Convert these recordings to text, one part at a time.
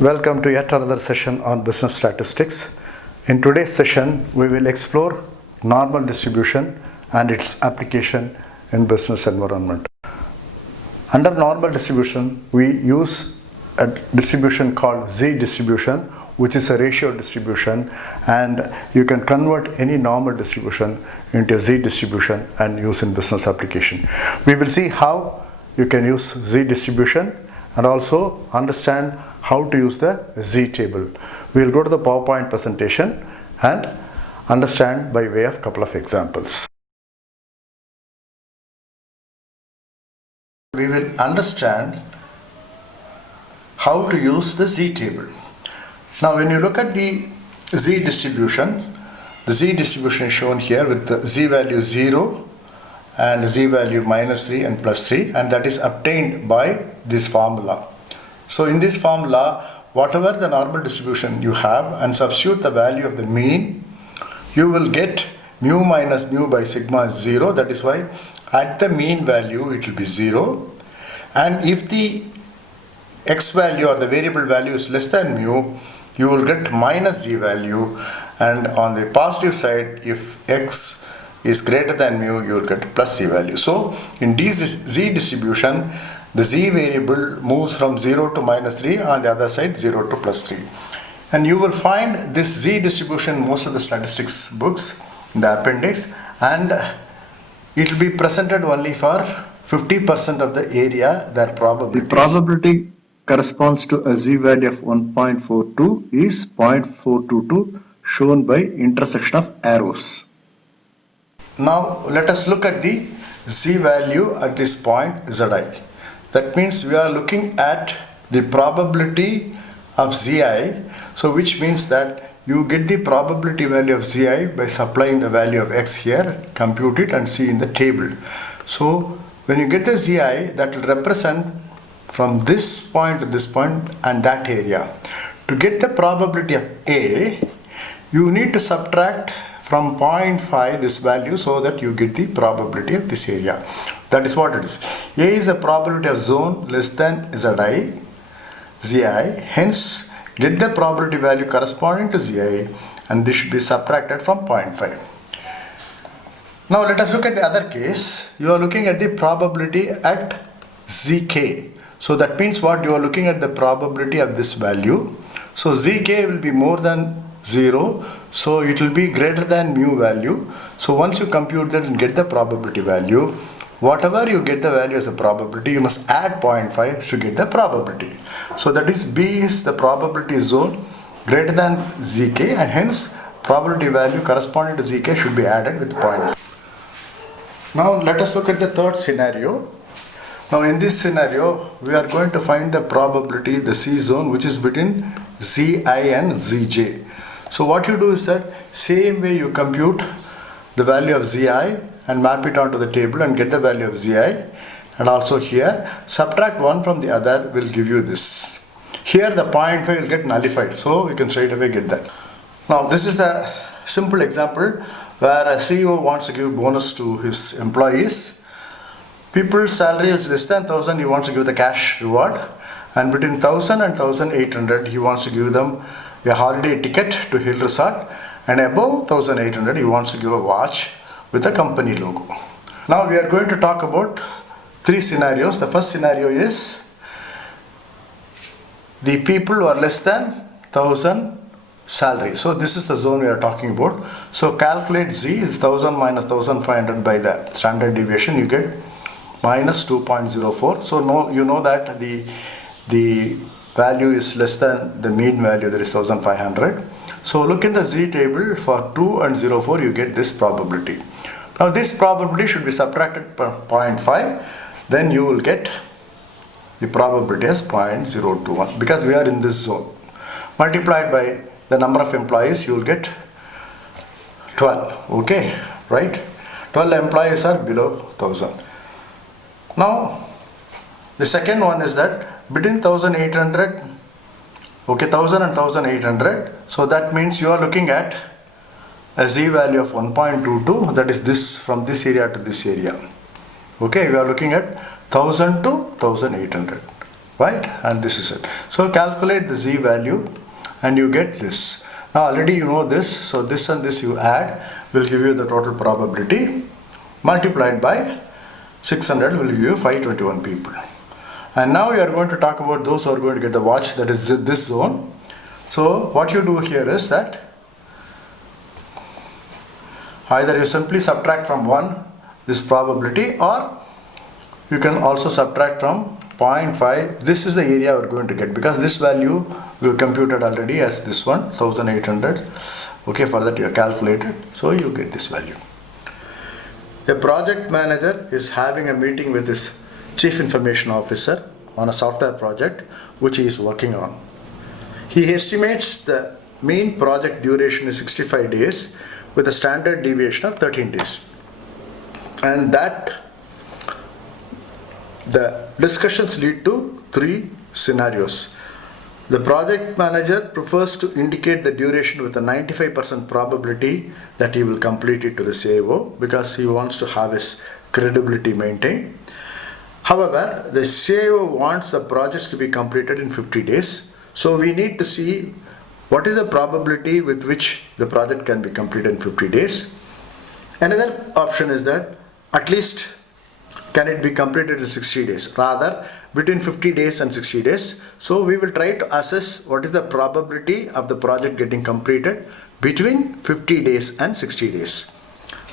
Welcome to yet another session on business statistics. In today's session, we will explore normal distribution and its application in business environment. Under normal distribution, we use a distribution called Z distribution, which is a ratio distribution, and you can convert any normal distribution into a Z distribution and use in business application. We will see how you can use Z distribution and also understand how to use the Z table. We will go to the PowerPoint presentation and understand by way of a couple of examples. We will understand how to use the Z table. Now when you look at the Z distribution, the Z distribution is shown here with the Z value 0 and Z value -3 and +3, and that is obtained by this formula. So in this formula, whatever the normal distribution you have and substitute the value of the mean, you will get mu minus mu by sigma is 0. That is why at the mean value it will be 0, and if the x value or the variable value is less than mu, you will get minus Z value, and on the positive side, if x is greater than mu, you will get plus Z value. So in this Z distribution, the Z variable moves from 0 to -3, on the other side 0 to +3. And you will find this Z distribution in most of the statistics books in the appendix, and it will be presented only for 50% of the area that probability. The probability corresponds to a Z value of 1.42 is 0.422, shown by intersection of arrows. Now let us look at the Z value at this point Zi. That means we are looking at the probability of Zi, so which means that you get the probability value of Zi by supplying the value of x here, compute it and see in the table. So when you get the Zi, that will represent from this point to this point and that area. To get the probability of A, you need to subtract from 0.5 this value so that you get the probability of this area. That is what it is. A is the probability of zone less than Zi, hence get the probability value corresponding to Zi, and this should be subtracted from 0.5. Now let us look at the other case. You are looking at the probability at Zk. So that means what? You are looking at the probability of this value. So Zk will be more than 0, so it will be greater than mu value. So once you compute that and get the probability value, whatever you get the value as a probability, you must add 0.5 to get the probability. So that is B is the probability zone greater than Zk, and hence probability value corresponding to Zk should be added with 0.5. Now let us look at the third scenario. Now in this scenario, we are going to find the probability, the C zone, which is between Zi and Zj. So what you do is that same way you compute the value of Zi and map it onto the table and get the value of Zi, and also here subtract one from the other will give you this. Here the 0.5 will get nullified, so you can straight away get that. Now this is the simple example where a CEO wants to give bonus to his employees. People's salary is less than 1,000, he wants to give the cash reward, and between 1,000 and 1,800 he wants to give them a holiday ticket to Hill Resort, and above 1,800 he wants to give a watch with a company logo. Now we are going to talk about three scenarios. The first scenario is the people who are less than 1,000 salary. So this is the zone we are talking about. So calculate Z is 1,000 minus 1,500 by the standard deviation, you get minus 2.04. So no, you know that the value is less than the mean value, that is 1,500. So look in the Z table for 2 and 0.4, you get this probability. Now this probability should be subtracted from 0.5, then you will get the probability as 0.021, because we are in this zone. Multiplied by the number of employees, you will get 12, okay, right? 12 employees are below 1,000. Now the second one is that between 1,800, okay, 1,000 and 1,800, so that means you are looking at a Z value of 1.22, that is this from this area to this area. Okay, we are looking at 1,000 to 1,800. right? And this is it. So calculate the z value and you get this. Now already you know this, so this and this you add will give you the total probability, multiplied by 600 will give you 521 people. And now we are going to talk about those who are going to get the watch, that is this zone. So what you do here is that either you simply subtract from 1 this probability, or you can also subtract from 0.5. This is the area we're going to get, because this value we computed already as this one, 1800. Okay, for that you have calculated, so you get this value. A project manager is having a meeting with his chief information officer on a software project which he is working on. He estimates the mean project duration is 65 days with a standard deviation of 13 days. And that the discussions lead to 3 scenarios. The project manager prefers to indicate the duration with a 95% probability that he will complete it to the CIO, because he wants to have his credibility maintained. However, the CIO wants the projects to be completed in 50 days. So we need to see what is the probability with which the project can be completed in 50 days. Another option is that at least can it be completed in 60 days, rather between 50 days and 60 days. So we will try to assess what is the probability of the project getting completed between 50 days and 60 days,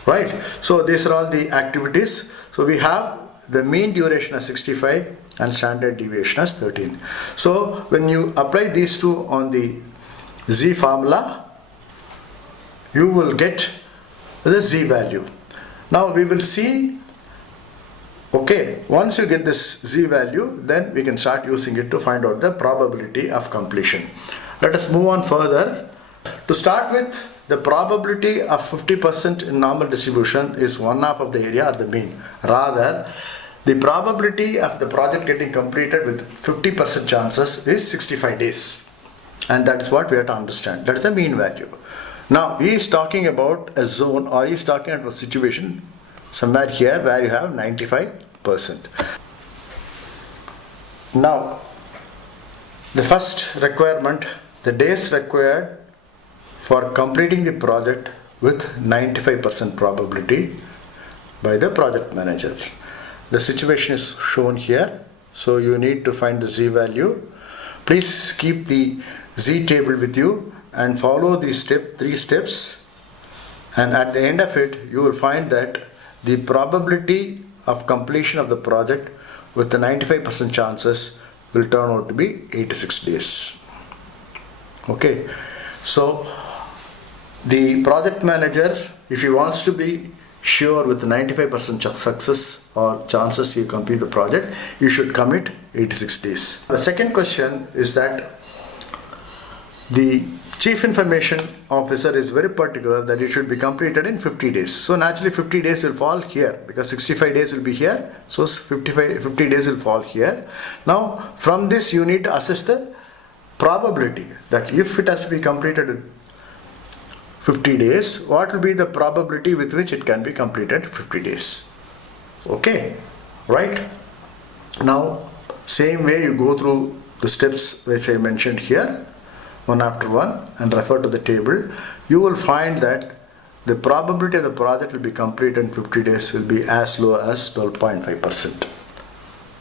right? So these are all the activities. So we have the mean duration as 65 and standard deviation as 13. So when you apply these two on the z formula, you will get the z value. Now we will see, okay, once you get this z value, then we can start using it to find out the probability of completion. Let us move on further. To start with, the probability of 50% in normal distribution is 1/2 of the area or the mean. Rather, the probability of the project getting completed with 50% chances is 65 days. And that is what we have to understand. That is the mean value. Now, he is talking about a zone, or he is talking about a situation somewhere here where you have 95%. Now, the first requirement, the days required for completing the project with 95% probability by the project manager. The situation is shown here, so you need to find the z value. Please keep the z table with you and follow these 3 steps, and at the end of it you will find that the probability of completion of the project with the 95% chances will turn out to be 86 days. Okay, so the project manager, if he wants to be sure with 95% success or chances you complete the project, you should commit 86 days. The second question is that the chief information officer is very particular that it should be completed in 50 days. So naturally 50 days will fall here, because 65 days will be here, so 50 days will fall here. Now from this you need to assess the probability that if it has to be completed in 50 days, what will be the probability with which it can be completed 50 days. Okay, right? Now same way you go through the steps which I mentioned here, one after one, and refer to the table. You will find that the probability of the project will be completed in 50 days will be as low as 12.5%.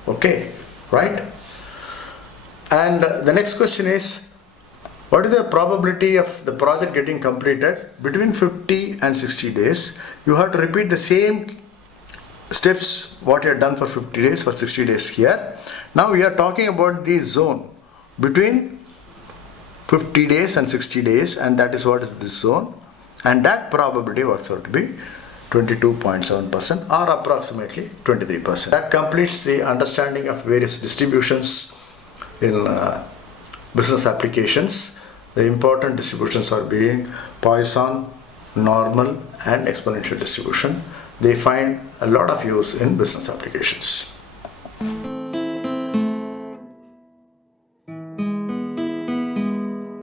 Okay, right? And the next question is, what is the probability of the project getting completed between 50 and 60 days? You have to repeat the same steps what you have done for 50 days for 60 days here. Now we are talking about the zone between 50 days and 60 days, and that is what is this zone, and that probability works out to be 22.7% or approximately 23%. That completes the understanding of various distributions in business applications. The important distributions are being Poisson, normal and exponential distribution. They find a lot of use in business applications.